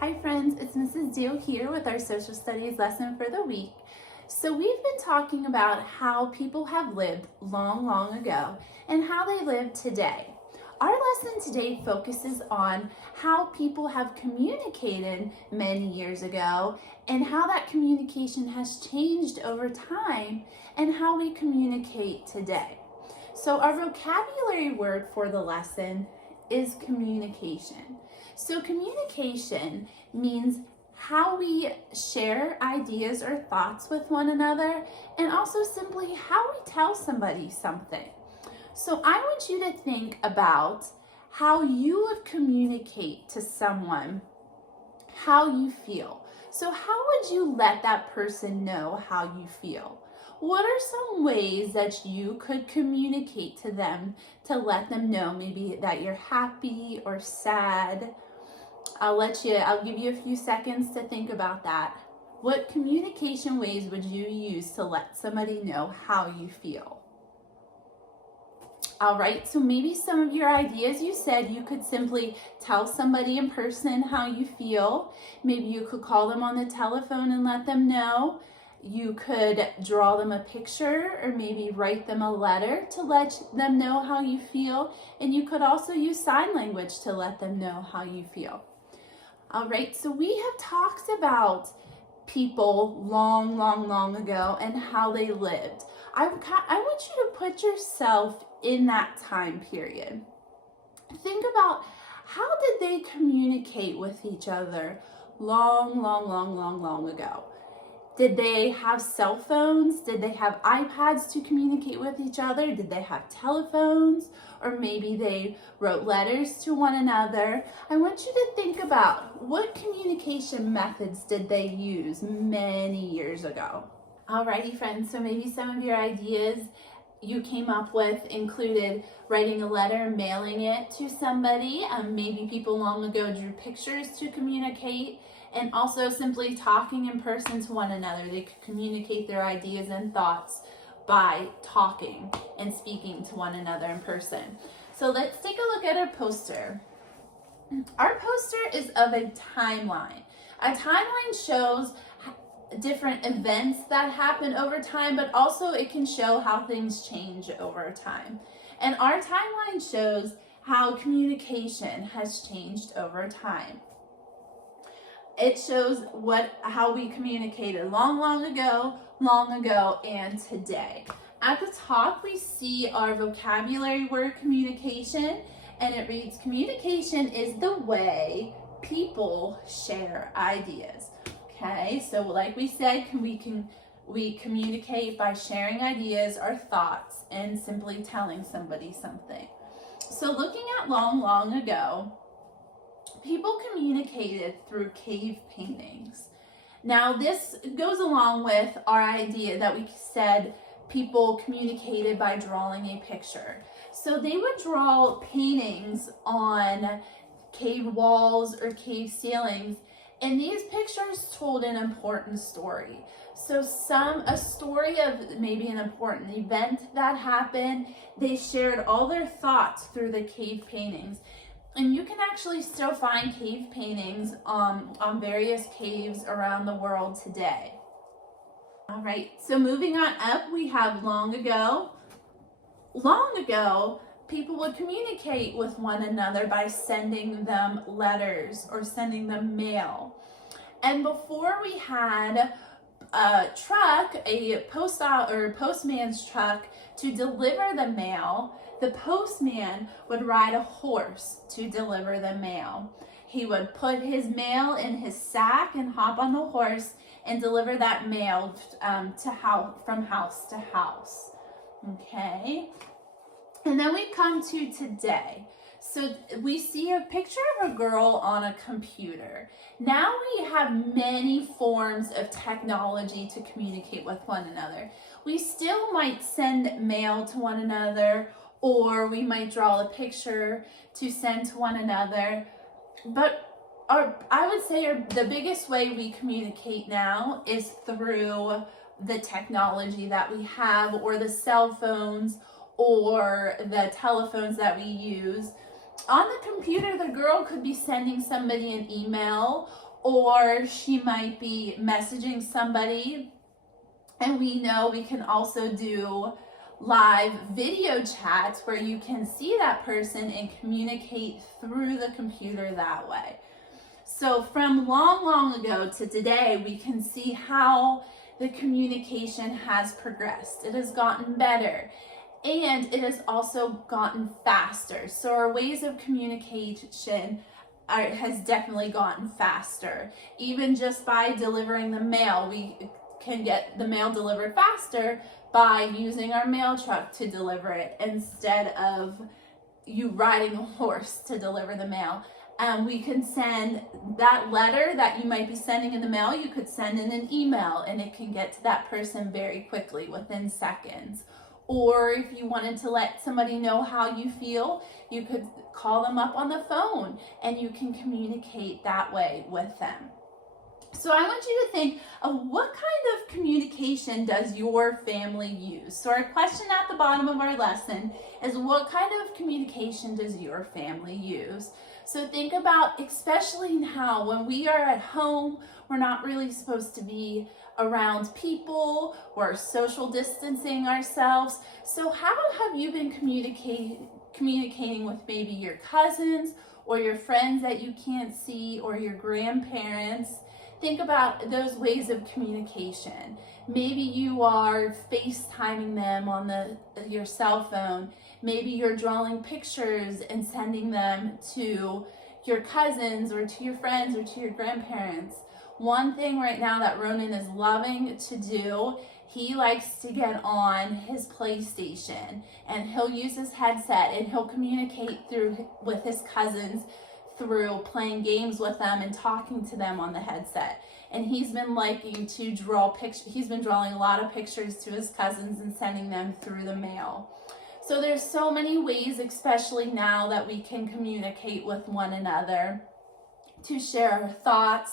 Hi friends, it's Mrs. Deal here with our social studies lesson for the week. So we've been talking about how people have lived long ago and how they live today. Our lesson today focuses on how people have communicated many years ago and how that communication has changed over time and how we communicate today. So our vocabulary word for the lesson is communication. So communication means how we share ideas or thoughts with one another, and also simply how we tell somebody something. So I want you to think about how you would communicate to someone how you feel. So how would you let that person know how you feel? What are some ways that you could communicate to them to let them know maybe that you're happy or sad? I'll give you a few seconds to think about that. What communication ways would you use to let somebody know how you feel? All right, so maybe some of your ideas, you said you could simply tell somebody in person how you feel. Maybe you could call them on the telephone and let them know. You could draw them a picture or maybe write them a letter to let them know how you feel. And you could also use sign language to let them know how you feel. All right, so we have talked about people long ago and how they lived. I want you to put yourself in that time period. Think about how did they communicate with each other long ago. Did they have cell phones? Did they have iPads to communicate with each other? Did they have telephones? Or maybe they wrote letters to one another. I want you to think about what communication methods did they use many years ago. Alrighty friends, so maybe some of your ideas you came up with included writing a letter, mailing it to somebody. Maybe people long ago drew pictures to communicate, and also simply talking in person to one another. They could communicate their ideas and thoughts by talking and speaking to one another in person. So let's take a look at our poster. Our poster is of a timeline. A timeline shows different events that happen over time, but also it can show how things change over time. And our timeline shows how communication has changed over time. It shows how we communicated long ago, and today. At the top, we see our vocabulary word communication, and it reads, communication is the way people share ideas. Okay, so like we said, we communicate by sharing ideas or thoughts and simply telling somebody something. So looking at long ago, people communicated through cave paintings. Now this goes along with our idea that we said people communicated by drawing a picture. So they would draw paintings on cave walls or cave ceilings, and these pictures told an important story. So a story of maybe an important event that happened. They shared all their thoughts through the cave paintings. And you can actually still find cave paintings on various caves around the world today. All right, so moving on up, we have long ago. Long ago, people would communicate with one another by sending them letters or sending them mail. And before we had a truck, a postman's truck to deliver the mail, the postman would ride a horse to deliver the mail. He would put his mail in his sack and hop on the horse and deliver that mail from house to house. Okay. And then we come to today. So we see a picture of a girl on a computer. Now we have many forms of technology to communicate with one another. We still might send mail to one another, or we might draw a picture to send to one another. But I would say the biggest way we communicate now is through the technology that we have, or the cell phones, or the telephones that we use. On the computer, the girl could be sending somebody an email or she might be messaging somebody. And we know we can also do live video chats where you can see that person and communicate through the computer that way. So from long ago to today, we can see how the communication has progressed. It has gotten better, and it has also gotten faster. So our ways of communication has definitely gotten faster. Even just by delivering the mail, we can get the mail delivered faster by using our mail truck to deliver it instead of you riding a horse to deliver the mail. We can send that letter that you might be sending in the mail, you could send in an email and it can get to that person very quickly within seconds. Or if you wanted to let somebody know how you feel, you could call them up on the phone and you can communicate that way with them. So I want you to think of what kind of communication does your family use? So our question at the bottom of our lesson is, what kind of communication does your family use? So think about, especially now when we are at home, we're not really supposed to be around people, we're social distancing ourselves. So how have you been communicating with maybe your cousins or your friends that you can't see, or your grandparents? Think about those ways of communication. Maybe you are FaceTiming them on your cell phone. Maybe you're drawing pictures and sending them to your cousins or to your friends or to your grandparents. One thing right now that Ronan is loving to do, he likes to get on his PlayStation and he'll use his headset and he'll communicate with his cousins through playing games with them and talking to them on the headset. And he's been liking to draw pictures. He's been drawing a lot of pictures to his cousins and sending them through the mail. So there's so many ways, especially now, that we can communicate with one another, to share our thoughts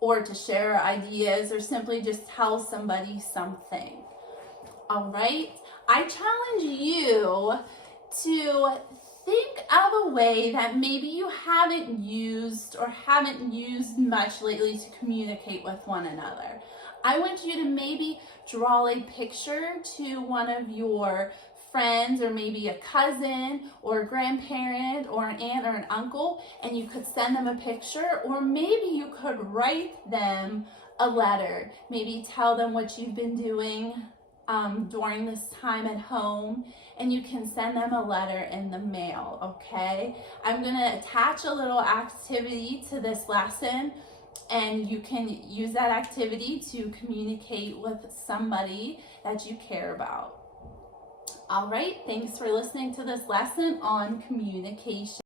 or to share our ideas or simply just tell somebody something. All right, I challenge you to think of a way that maybe you haven't used much lately to communicate with one another. I want you to maybe draw a picture to one of your friends, or maybe a cousin or a grandparent or an aunt or an uncle, and you could send them a picture, or maybe you could write them a letter. Maybe tell them what you've been doing during this time at home, and you can send them a letter in the mail, okay? I'm gonna attach a little activity to this lesson, and you can use that activity to communicate with somebody that you care about. All right, thanks for listening to this lesson on communication.